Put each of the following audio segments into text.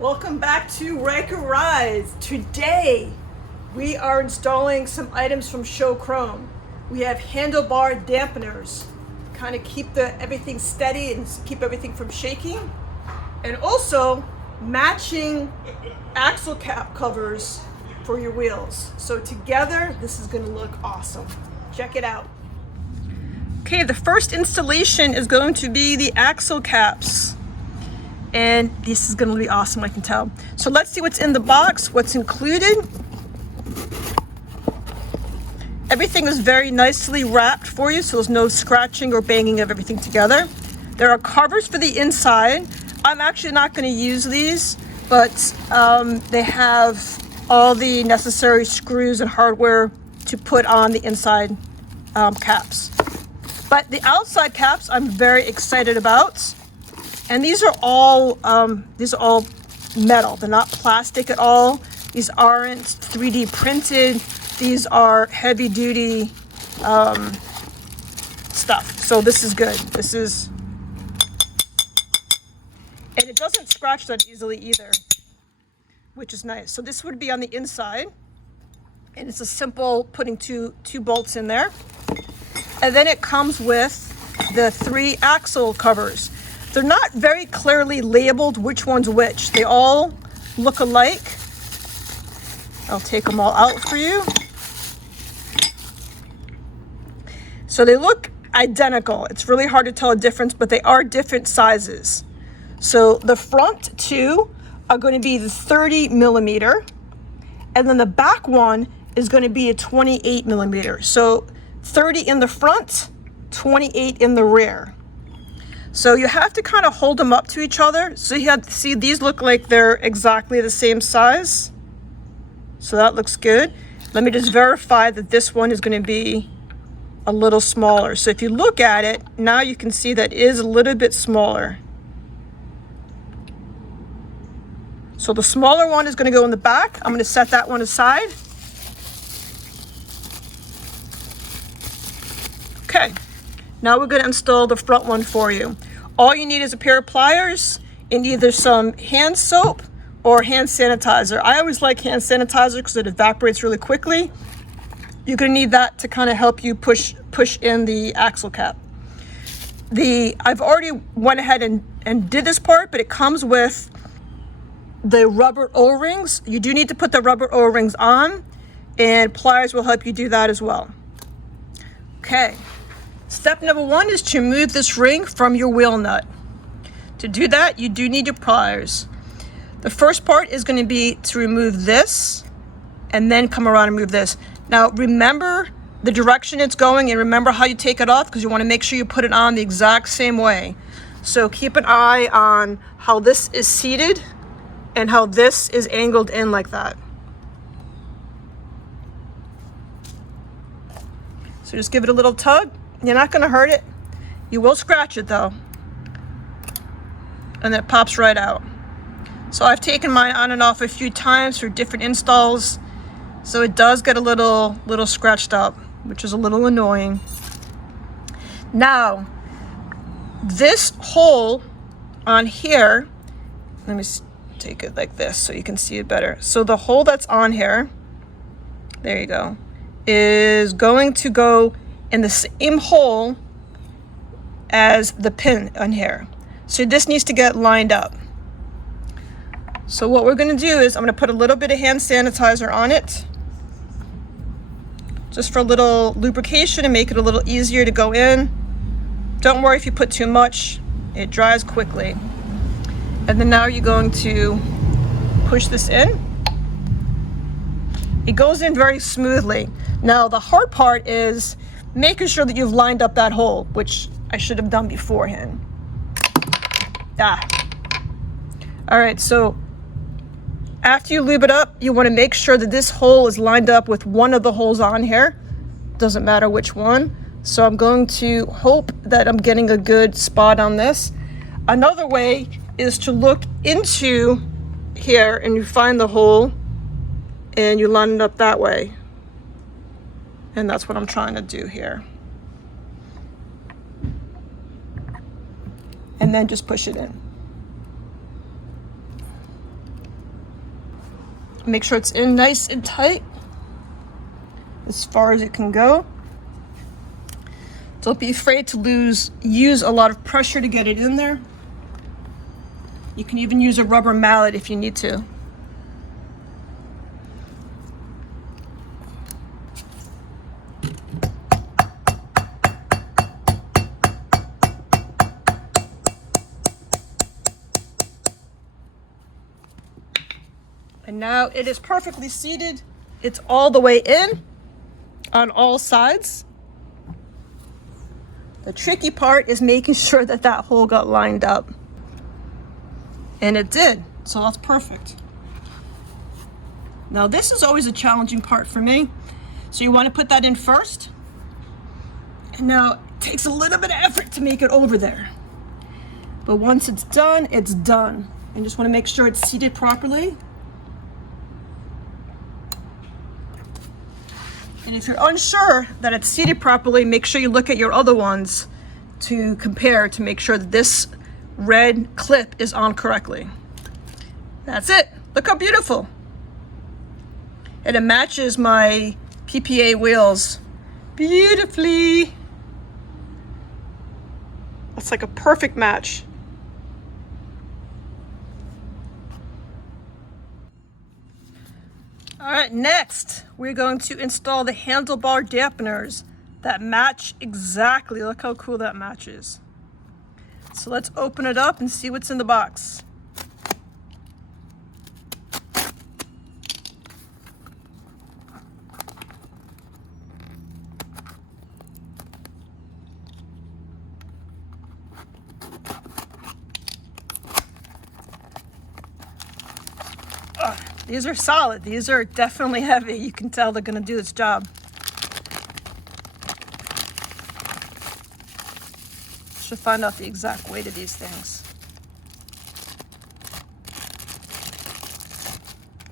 Welcome back to Ryker Rydes. Today we are installing some items from Show Chrome. We have handlebar dampeners, kind of keep everything steady and keep everything from shaking, and also matching axle cap covers for your wheels. So together this is going to look awesome. Check it out. Okay, the first installation is going to be the axle caps. And this is going to be awesome, I can tell. So let's see what's in the box, what's included. Everything is very nicely wrapped for you, so there's no scratching or banging of everything together. There are covers for the inside. I'm actually not going to use these, but they have all the necessary screws and hardware to put on the inside caps. But the outside caps I'm very excited about. And these are all metal. They're not plastic at all. These aren't 3D printed. These are heavy duty stuff. So this is good. And it doesn't scratch that easily either, which is nice. So this would be on the inside, and it's a simple putting two bolts in there. And then it comes with the 3 axle covers. They're not very clearly labeled which one's which. They all look alike. I'll take them all out for you. So they look identical. It's really hard to tell a difference, but they are different sizes. So the front 2 are going to be the 30 millimeter, and then the back one is going to be a 28 millimeter. So 30 in the front, 28 in the rear. So you have to kind of hold them up to each other. So you have to see these look like they're exactly the same size. So that looks good. Let me just verify that this one is going to be a little smaller. So if you look at it, now you can see that it is a little bit smaller. So the smaller one is going to go in the back. I'm going to set that one aside. Okay. Now we're going to install the front one for you. All you need is a pair of pliers and either some hand soap or hand sanitizer. I always like hand sanitizer because it evaporates really quickly. You're going to need that to kind of help you push in the axle cap. I've already went ahead and did this part, but it comes with the rubber O-rings. You do need to put the rubber O-rings on, and pliers will help you do that as well. Okay. Step number 1 is to remove this ring from your wheel nut. To do that, you do need your pliers. The first part is going to be to remove this and then come around and remove this. Now remember the direction it's going and remember how you take it off, because you want to make sure you put it on the exact same way. So keep an eye on how this is seated and how this is angled in like that. So just give it a little tug. You're not going to hurt it. You will scratch it though. And then it pops right out. So I've taken mine on and off a few times for different installs. So it does get a little scratched up, which is a little annoying. Now, this hole on here, let me take it like this so you can see it better. So the hole that's on here, there you go, is going to go in the same hole as the pin on here. So this needs to get lined up. So what we're going to do is I'm going to put a little bit of hand sanitizer on it, just for a little lubrication and make it a little easier to go in. Don't worry if you put too much, it dries quickly. And then now you're going to push this in. It goes in very smoothly. Now the hard part is making sure that you've lined up that hole, which I should have done beforehand. All right, so after you lube it up, you want to make sure that this hole is lined up with one of the holes on here. Doesn't matter which one. So I'm going to hope that I'm getting a good spot on this. Another way is to look into here and you find the hole and you line it up that way. And that's what I'm trying to do here. And then just push it in. Make sure it's in nice and tight as far as it can go. Don't be afraid to use a lot of pressure to get it in there. You can even use a rubber mallet if you need to. And now it is perfectly seated. It's all the way in on all sides. The tricky part is making sure that that hole got lined up. And it did, so that's perfect. Now this is always a challenging part for me. So you want to put that in first. And now it takes a little bit of effort to make it over there. But once it's done, it's done. You just want to make sure it's seated properly. And if you're unsure that it's seated properly, make sure you look at your other ones to compare to make sure that this red clip is on correctly. That's it. Look how beautiful. And it matches my PPA wheels beautifully. That's like a perfect match. All right, next we're going to install the handlebar dampeners that match exactly. Look how cool that matches. So let's open it up and see what's in the box. These are solid. These are definitely heavy. You can tell they're going to do its job. Should find out the exact weight of these things.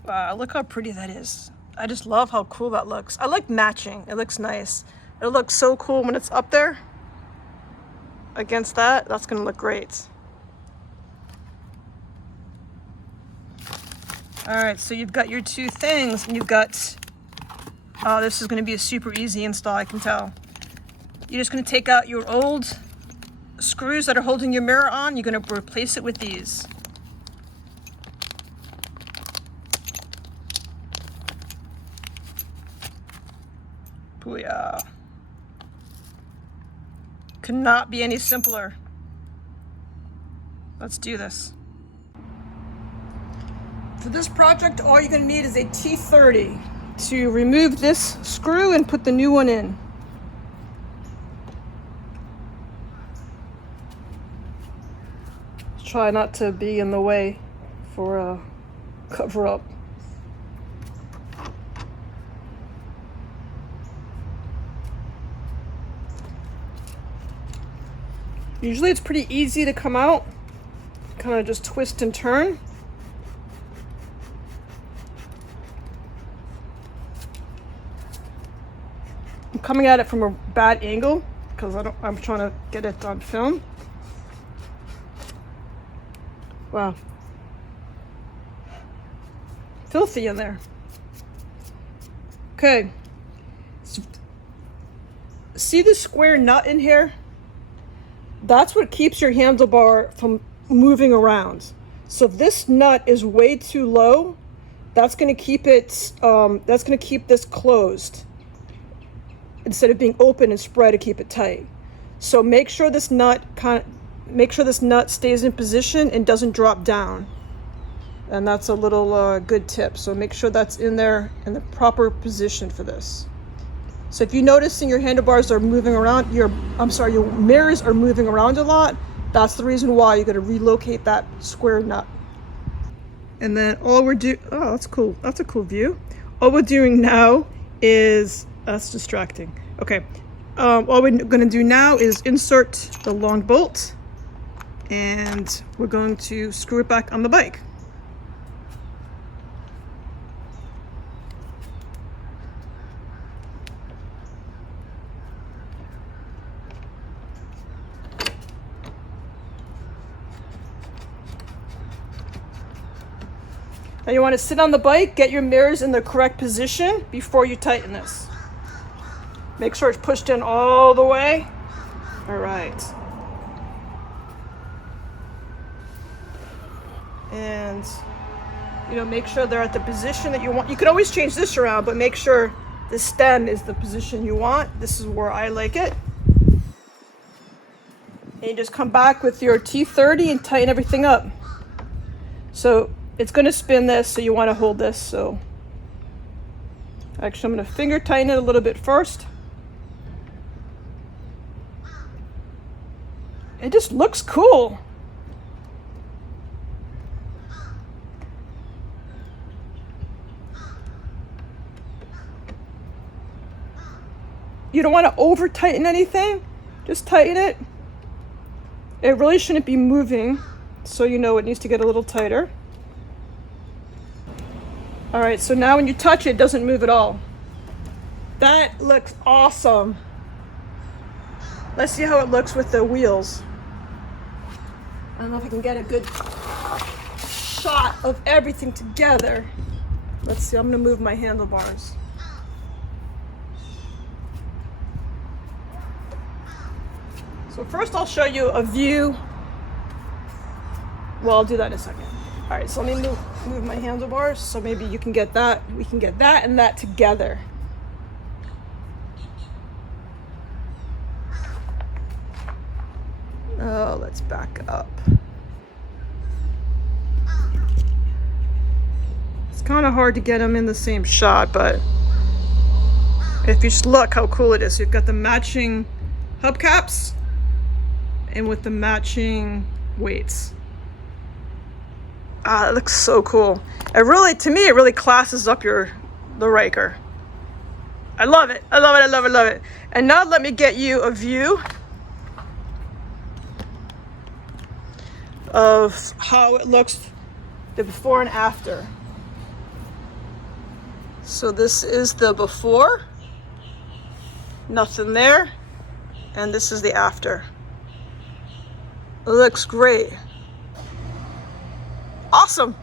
Wow, look how pretty that is. I just love how cool that looks. I like matching. It looks nice. It looks so cool when it's up there against that. That's going to look great. All right, so you've got your two things, and you've got, oh, this is going to be a super easy install, I can tell. You're just going to take out your old screws that are holding your mirror on. You're going to replace it with these. Booyah. Could not be any simpler. Let's do this. For this project, all you're going to need is a T30 to remove this screw and put the new one in. Try not to be in the way for a cover up. Usually it's pretty easy to come out. Kind of just twist and turn. I'm coming at it from a bad angle because I'm trying to get it on film. Wow. Filthy in there. Okay. So, see the square nut in here? That's what keeps your handlebar from moving around. So if this nut is way too low, that's going to keep it. That's going to keep this closed instead of being open and spread to keep it tight. So make sure this nut stays in position and doesn't drop down. And that's a little good tip. So make sure that's in there in the proper position for this. So if you notice your handlebars are moving around, your mirrors are moving around a lot, that's the reason why you're going to relocate that square nut. And then all we're doing, oh, that's cool. That's a cool view. All we're doing now is, that's distracting. Okay. All we're going to do now is insert the long bolt, and we're going to screw it back on the bike. Now you want to sit on the bike, get your mirrors in the correct position before you tighten this. Make sure it's pushed in all the way. All right. And, you know, make sure they're at the position that you want. You can always change this around, but make sure the stem is the position you want. This is where I like it. And you just come back with your T30 and tighten everything up. So it's going to spin this, so you want to hold this. So actually, I'm going to finger tighten it a little bit first. It just looks cool. You don't want to over tighten anything. Just tighten it. It really shouldn't be moving, so you know it needs to get a little tighter. All right, so now when you touch it, it doesn't move at all. That looks awesome. Let's see how it looks with the wheels. I don't know if I can get a good shot of everything together. Let's see, I'm gonna move my handlebars. So first I'll show you a view. Well, I'll do that in a second. All right, so let me move my handlebars so maybe you can get that. We can get that and that together. Oh, let's back up. It's kind of hard to get them in the same shot, but if you just look how cool it is. You've got the matching hubcaps and with the matching weights. Ah, it looks so cool. It really, to me, it really classes up the Ryker. I love it. I love it. I love it. I love it. And now let me get you a view of how it looks, the before and after. So this is the before, nothing there, and this is the after. It looks great. Awesome.